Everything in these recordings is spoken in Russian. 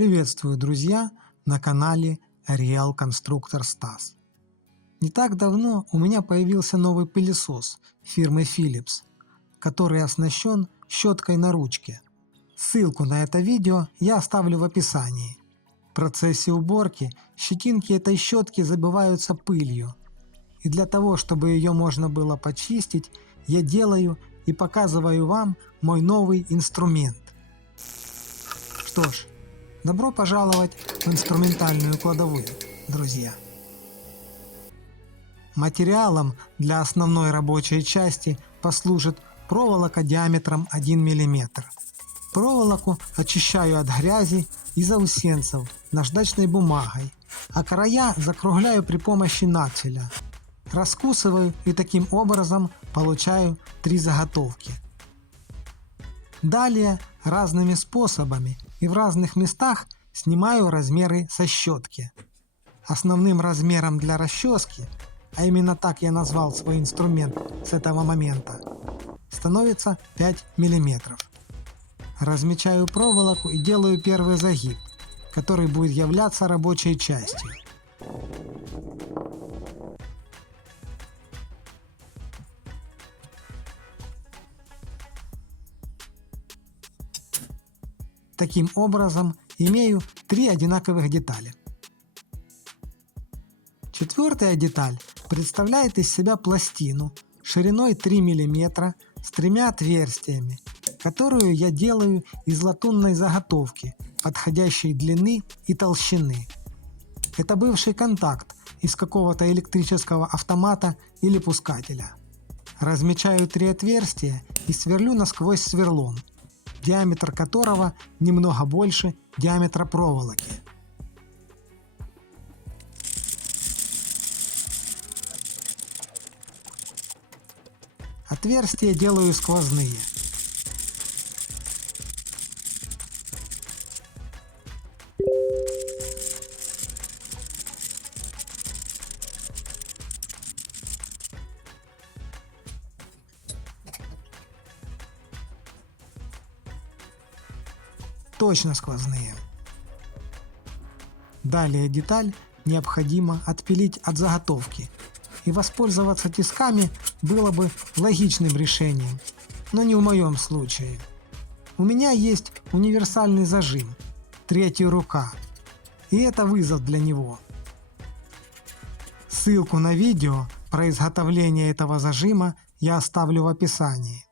Приветствую, друзья, на канале Real Constructor Стас. Не так давно у меня появился новый пылесос фирмы Philips, который оснащен щеткой на ручке. Ссылку на это видео я оставлю в описании. В процессе уборки щетинки этой щетки забиваются пылью, и для того, чтобы ее можно было почистить, я делаю и показываю вам мой новый инструмент. Что ж, добро пожаловать в инструментальную кладовую, друзья. Материалом для основной рабочей части послужит проволока диаметром 1 мм. Проволоку очищаю от грязи и заусенцев наждачной бумагой, а края закругляю при помощи нацеля. Раскусываю и таким образом получаю 3 заготовки. Далее разными способами и в разных местах снимаю размеры со щетки. Основным размером для расчески, а именно так я назвал свой инструмент с этого момента, становится 5 мм. Размечаю проволоку и делаю первый загиб, который будет являться рабочей частью. Таким образом, имею 3 одинаковых детали. Четвертая деталь представляет из себя пластину шириной 3 мм с 3 отверстиями, которую я делаю из латунной заготовки подходящей длины и толщины. Это бывший контакт из какого-то электрического автомата или пускателя. Размечаю 3 отверстия и сверлю насквозь сверлом, диаметр которого немного больше диаметра проволоки. Отверстия делаю сквозные. Точно сквозные. Далее деталь необходимо отпилить от заготовки, и воспользоваться тисками было бы логичным решением, но не в моем случае. У меня есть универсальный зажим, третья рука, и это вызов для него. Ссылку на видео про изготовление этого зажима я оставлю в описании.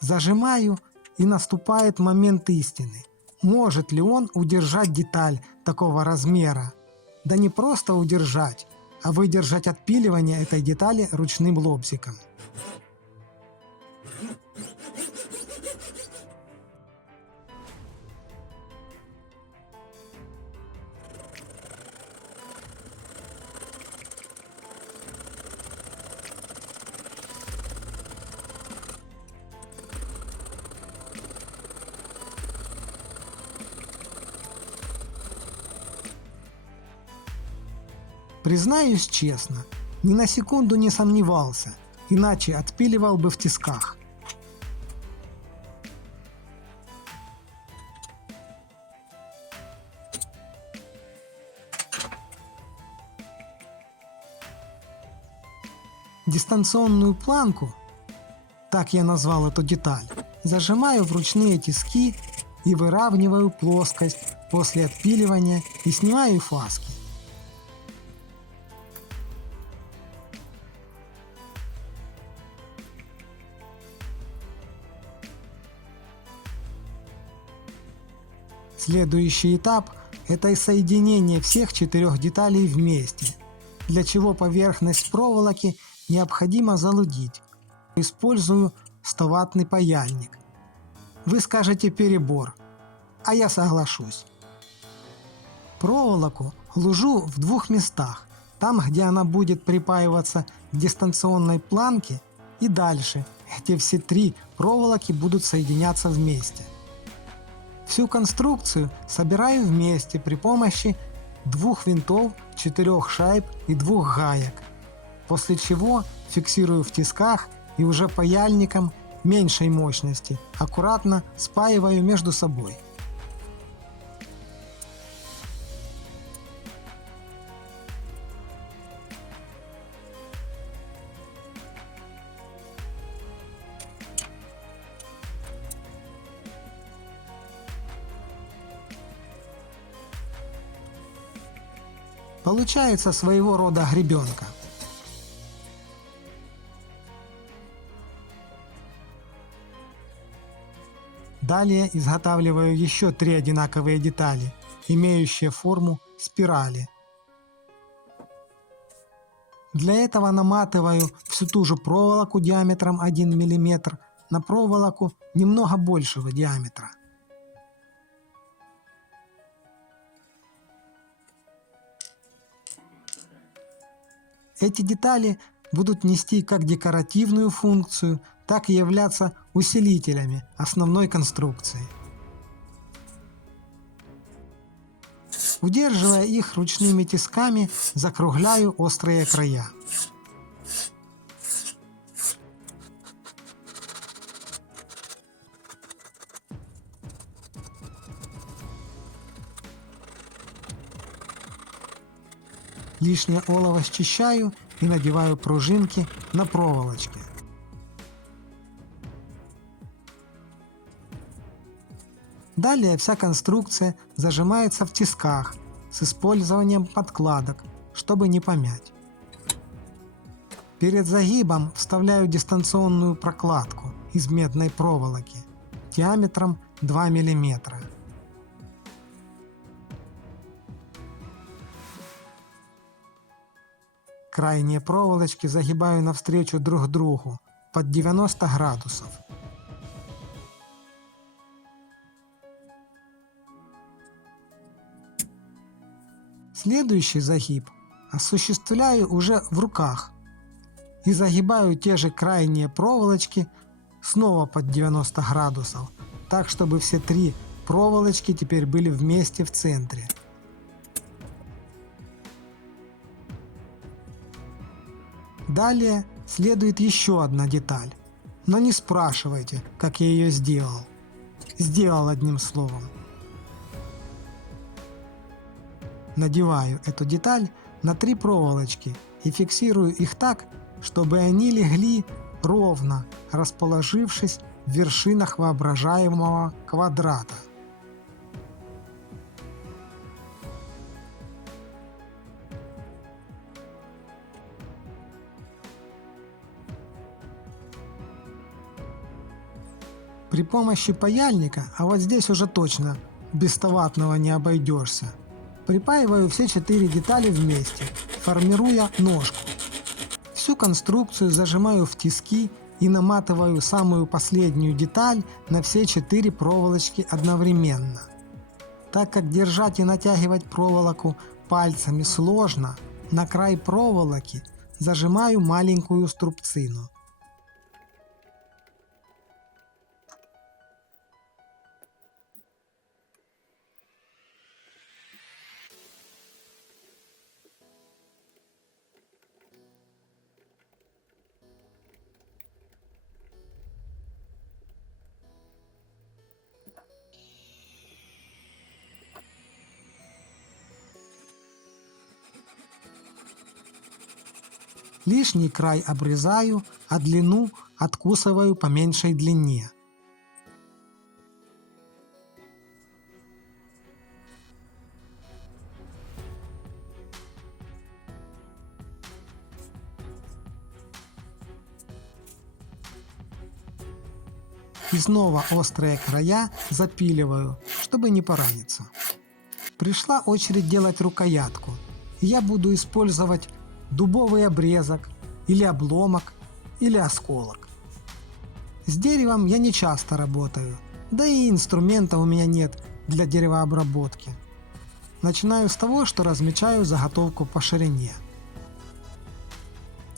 Зажимаю, и наступает момент истины. Может ли он удержать деталь такого размера? Да не просто удержать, а выдержать отпиливание этой детали ручным лобзиком. Признаюсь честно, ни на секунду не сомневался, иначе отпиливал бы в тисках. Дистанционную планку, так я назвал эту деталь, зажимаю в ручные тиски и выравниваю плоскость после отпиливания и снимаю фаски. Следующий этап – это соединение всех 4 деталей вместе, для чего поверхность проволоки необходимо залудить. Использую 100-ваттный паяльник. Вы скажете перебор, а я соглашусь. Проволоку лужу в 2 местах, там, где она будет припаиваться к дистанционной планке, и дальше, где все 3 проволоки будут соединяться вместе. Всю конструкцию собираю вместе при помощи 2 винтов, 4 шайб и 2 гаек, после чего фиксирую в тисках и уже паяльником меньшей мощности аккуратно спаиваю между собой. Получается своего рода гребенка. Далее изготавливаю еще 3 одинаковые детали, имеющие форму спирали. Для этого наматываю всю ту же проволоку диаметром 1 мм на проволоку немного большего диаметра. Эти детали будут нести как декоративную функцию, так и являться усилителями основной конструкции. Удерживая их ручными тисками, закругляю острые края. Лишнее олово счищаю и надеваю пружинки на проволочки. Далее вся конструкция зажимается в тисках с использованием подкладок, чтобы не помять. Перед загибом вставляю дистанционную прокладку из медной проволоки диаметром 2 мм. Крайние проволочки загибаю навстречу друг другу под 90 градусов. Следующий загиб осуществляю уже в руках и загибаю те же крайние проволочки снова под 90 градусов, так чтобы все 3 проволочки теперь были вместе в центре. Далее следует еще одна деталь, но не спрашивайте, как я ее сделал. Сделал одним словом. Надеваю эту деталь на 3 проволочки и фиксирую их так, чтобы они легли ровно, расположившись в вершинах воображаемого квадрата. При помощи паяльника, а вот здесь уже точно без товатного не обойдешься, припаиваю все 4 детали вместе, формируя ножку. Всю конструкцию зажимаю в тиски и наматываю самую последнюю деталь на все 4 проволочки одновременно. Так как держать и натягивать проволоку пальцами сложно, на край проволоки зажимаю маленькую струбцину. Лишний край обрезаю, а длину откусываю по меньшей длине. И снова острые края запиливаю, чтобы не пораниться. Пришла очередь делать рукоятку, и я буду использовать дубовый обрезок, или обломок, или осколок. С деревом я не часто работаю, да и инструмента у меня нет для деревообработки. Начинаю с того, что размечаю заготовку по ширине.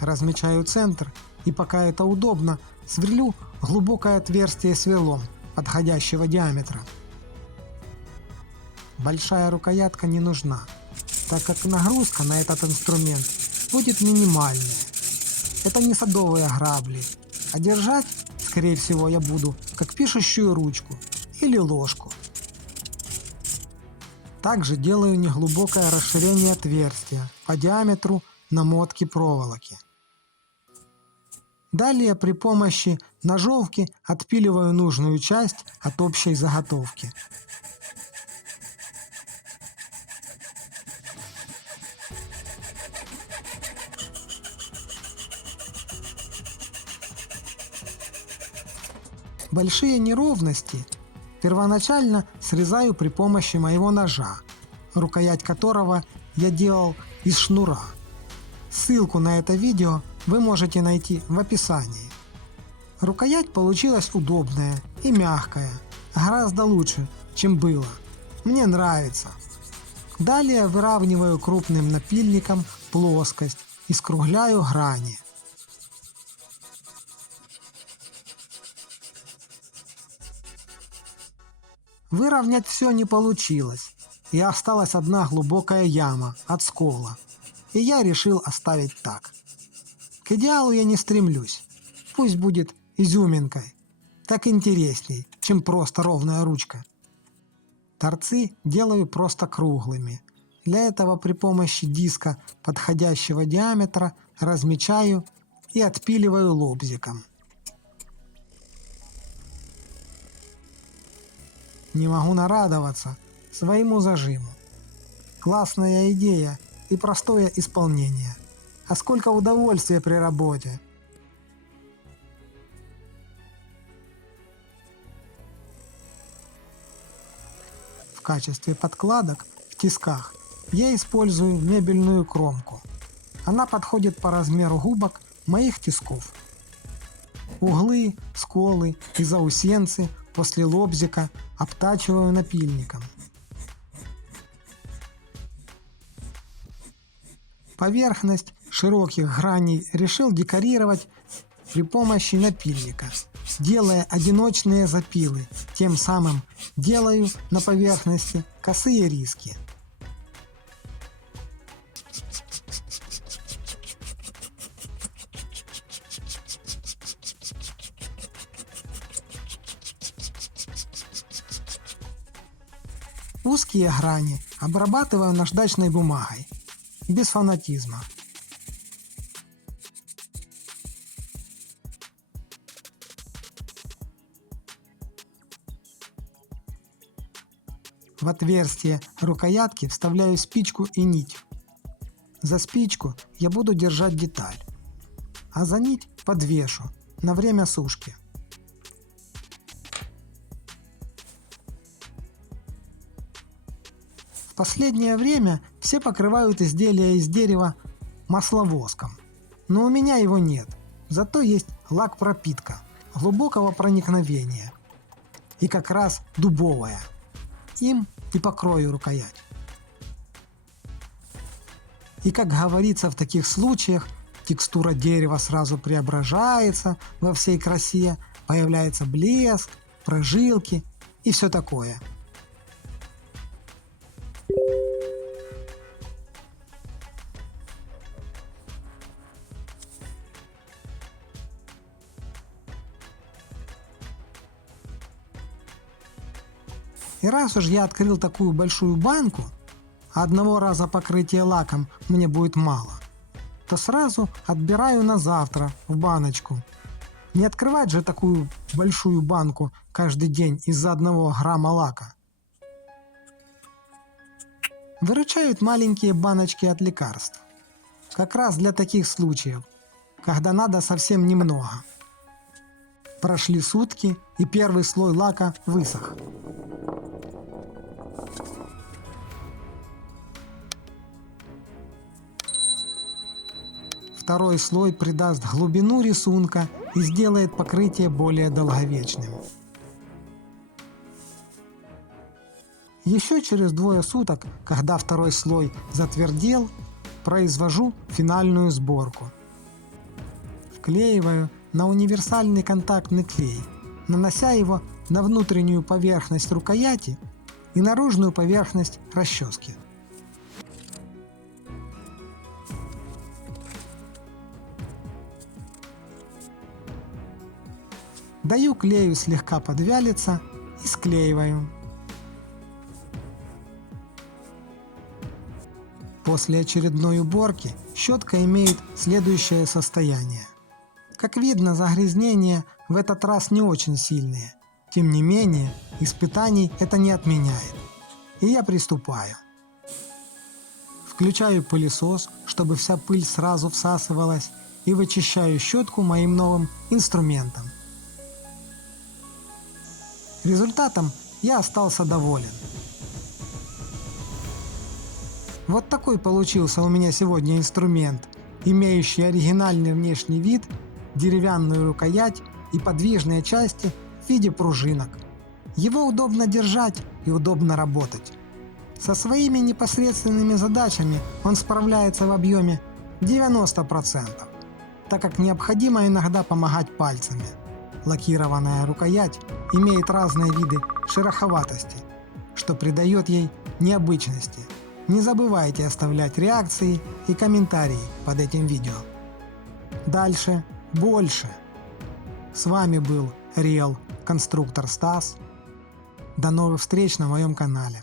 Размечаю центр и, пока это удобно, сверлю глубокое отверстие сверлом подходящего диаметра. Большая рукоятка не нужна, так как нагрузка на этот инструмент будет минимальная. Это не садовые грабли, а держать, скорее всего, я буду как пишущую ручку или ложку. Также делаю неглубокое расширение отверстия по диаметру намотки проволоки. Далее при помощи ножовки отпиливаю нужную часть от общей заготовки. Большие неровности первоначально срезаю при помощи моего ножа, рукоять которого я делал из шнура. Ссылку на это видео вы можете найти в описании. Рукоять получилась удобная и мягкая, гораздо лучше, чем было. Мне нравится. Далее выравниваю крупным напильником плоскость и скругляю грани. Выровнять все не получилось, и осталась одна глубокая яма от скола, и я решил оставить так. К идеалу я не стремлюсь, пусть будет изюминкой, так интересней, чем просто ровная ручка. Торцы делаю просто круглыми. Для этого при помощи диска подходящего диаметра размечаю и отпиливаю лобзиком. Не могу нарадоваться своему зажиму. Классная идея и простое исполнение. А сколько удовольствия при работе! В качестве подкладок в тисках я использую мебельную кромку. Она подходит по размеру губок моих тисков. Углы, сколы и заусенцы после лобзика обтачиваю напильником. Поверхность широких граней решил декорировать при помощи напильника, делая одиночные запилы, тем самым делаю на поверхности косые риски. Узкие грани обрабатываю наждачной бумагой, без фанатизма. В отверстие рукоятки вставляю спичку и нить. За спичку я буду держать деталь, а за нить подвешу на время сушки. В последнее время все покрывают изделия из дерева масловоском, но у меня его нет, зато есть лак-пропитка глубокого проникновения и как раз дубовая. Им и покрою рукоять. И как говорится в таких случаях, текстура дерева сразу преображается во всей красе, появляется блеск, прожилки и все такое. И раз уж я открыл такую большую банку, а одного раза покрытия лаком мне будет мало, то сразу отбираю на завтра в баночку. Не открывать же такую большую банку каждый день из-за 1 грамма лака. Выручают маленькие баночки от лекарств. Как раз для таких случаев, когда надо совсем немного. Прошли сутки, и первый слой лака высох. Второй слой придаст глубину рисунка и сделает покрытие более долговечным. Еще через 2 суток, когда второй слой затвердел, произвожу финальную сборку. Вклеиваю на универсальный контактный клей, нанося его на внутреннюю поверхность рукояти и наружную поверхность расчески. Даю клею слегка подвялиться и склеиваю. После очередной уборки щетка имеет следующее состояние. Как видно, загрязнения в этот раз не очень сильные. Тем не менее, испытаний это не отменяет. И я приступаю. Включаю пылесос, чтобы вся пыль сразу всасывалась, и вычищаю щетку моим новым инструментом. Результатом я остался доволен. Вот такой получился у меня сегодня инструмент, имеющий оригинальный внешний вид, деревянную рукоять и подвижные части в виде пружинок. Его удобно держать и удобно работать. Со своими непосредственными задачами он справляется в объеме 90%, так как необходимо иногда помогать пальцами. Лакированная рукоять имеет разные виды шероховатости, что придает ей необычности. Не забывайте оставлять реакции и комментарии под этим видео. Дальше больше. С вами был Real Конструктор Стас. До новых встреч на моем канале.